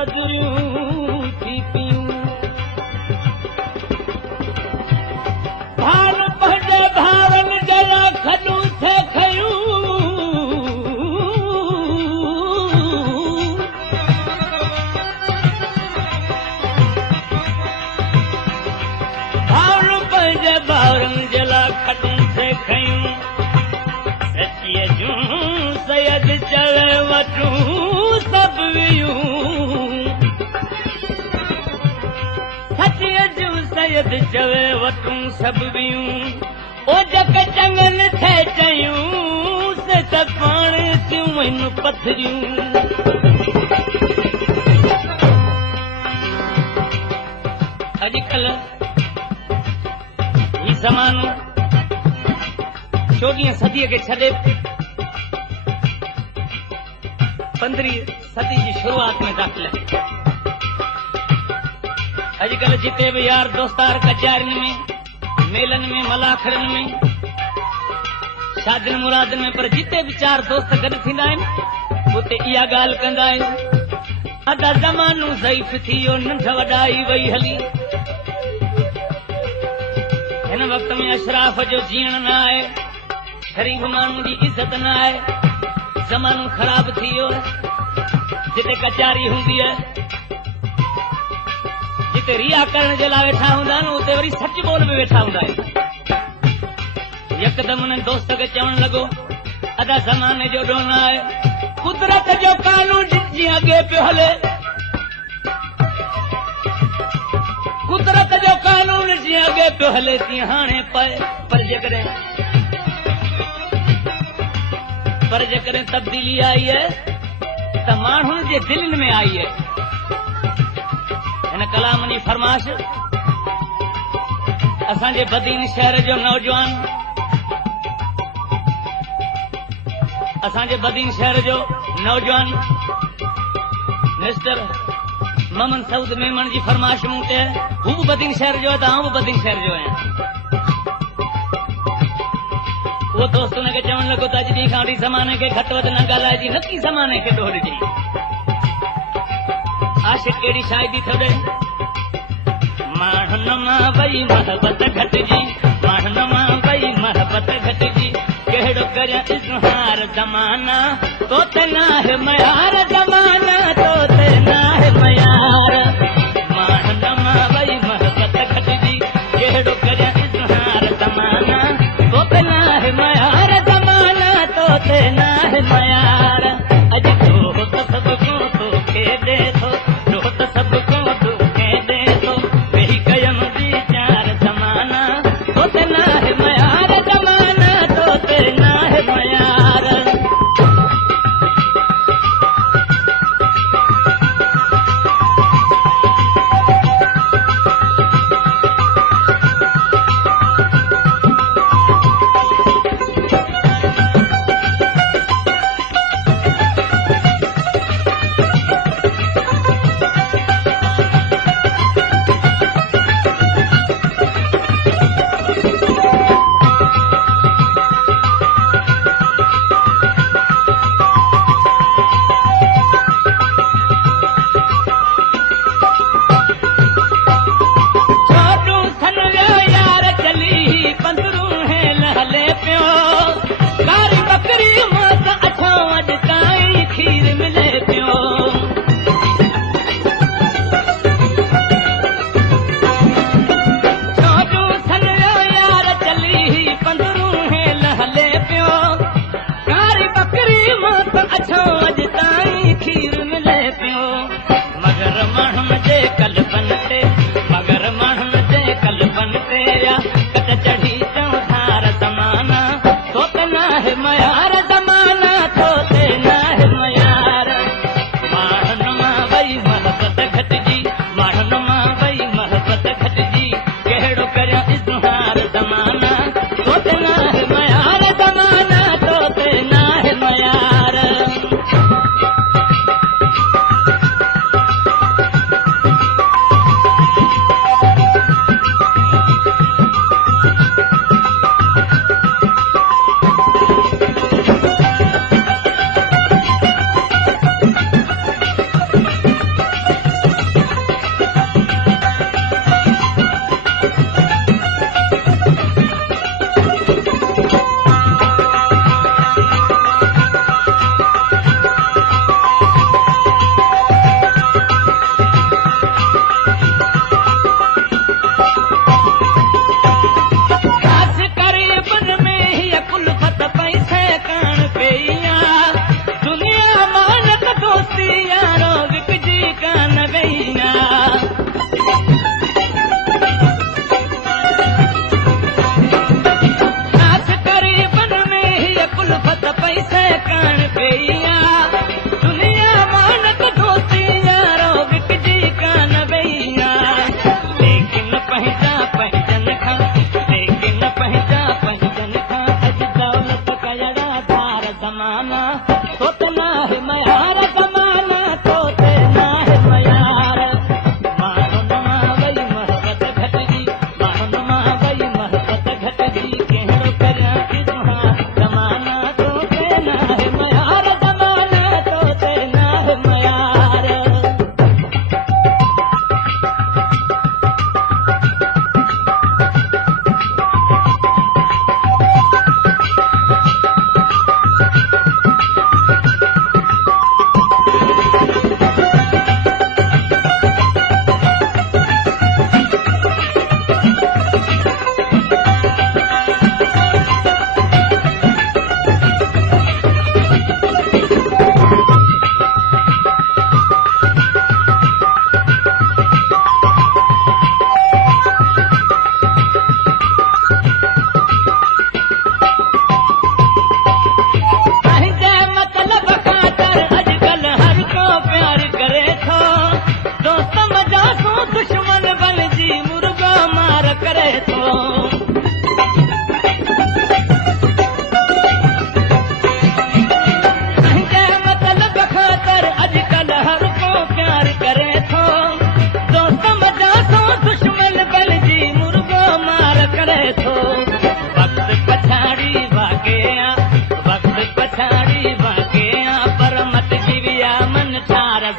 खजूरियूं थी पियूं भार पंहिंजे भावनि जे लाइ खॾूं थे खयूं भार पंहिंजे भावनि जे लाइ खॾूं थे खयूं सचीअ जूं सैद चले वठूं सभु वियूं सचीअ जूं सैद चवे वठूं सभु वियूं ओ जग चङनि थे चयूं से त पाण थियूं आहिनि पथरियूं अॼुकल्ह ही ज़मानो 14वीं सदीअ खे छॾे 15वीं सदी जी शुरूआत में दाख़िल आहे अॼुकल्ह जिते बि यार दोस्तार कचारियुनि में मेलनि में मलाखड़नि में शादियुनि मुरादनि में पर जिते बि 4 दोस्त गॾु थींदा आहिनि उते इहा ॻाल्हि कंदा आहिनि अदा ज़मानो ज़ईफ़ थी वियो नंढ वॾाई वई हली हिन वक़्त में अशराफ जो जीअण न आहे ग़रीब माण्हू जी इज़त न आहे ज़मानो ख़राब थी वियो जिते कचारी हूंदी आहे जिते रिया करण जे लाइ वेठा हूंदा आहिनि उते वरी सच बोल बि वेठा हूंदा आहिनि यकदम उन दोस्त खे चवण लॻो अदा ज़माने जो ॾोह न आहे कुदरत जो कानून जीअं अॻे पियो हले कुदरत जो कानून जीअं अॻे पियो हले तीअं हाणे पए पर जेकॾहिं तब्दीली आई आहे त माण्हुनि जे दिलनि में आई आहे हिन कलाम जी फरमाश असांजे बदीन शहर जो नौजवान मिस्टर ममन सऊद मेमन जी फरमाश मूं ते हू बि बदीन शहर जो आहे त आउं बि बदीन शहर जो आहियां वो दोस्त उनखे चवण लॻो त अॼु ॾींहं खां वठी ज़माने खे घटि वधि न ॻाल्हाइजी नकी ज़माने खे ॾोह ॾिजे आशिक़ कहिड़ी शायदी थो ॾे माण्हुनि मां वई मोहबत घटिजी माण्हुनि मां वई मोहबत घटिजी कहिड़ो करियां इज़हार ज़माना तो ते नाहे मयार ज़माना तो ते नाहे मयार माण्हुनि मां वई मोहबत घटिजी कहिड़ो करियां इज़हार ज़माना तो ते नाहे मयार ज़माना तो ते नाहे मयार अॼु ॾोह त सभु को तोखे ॾे थो ॾोह त सभु को तोखे ॾे थो वेही कयमि वीचार ज़माना तो ते नाहे मयार ज़माना तो ते नाहे मयार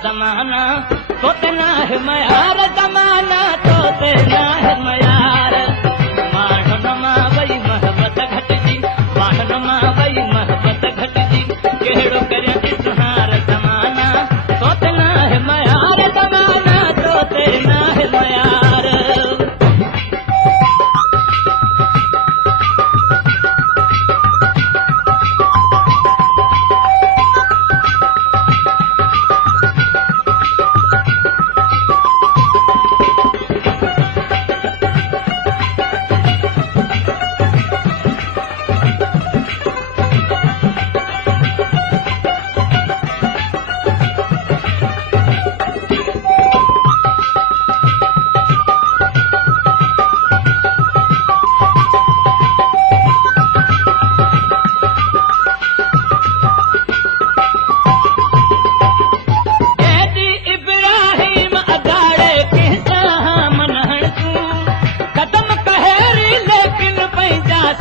ज़माना तो ते ना है मयार ज़माना तो ते ना है मयार माण्हुनि मां वई मोहबत घटिजी माण्हुनि मां वई मोहबत घटिजी कहिड़ो करियां इज़हार ज़माना तो ते ना है मयार ज़माना तो ते ना है मयार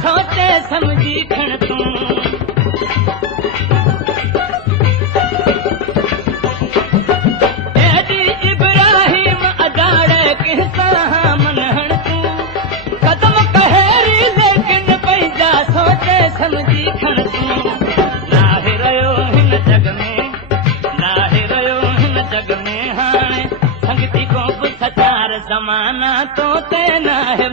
सोचे समझी खण तूं एडी इब्राहिम अदाड़े किसां मनहण तूं कदम कहेरी लेकिन पंहिंजा सोचे समझी खण तूं नाहे रहियो हिन जग में नाहे रहियो हिन जग में हाणे संगती को बि सचार ज़माना तो ते नाहे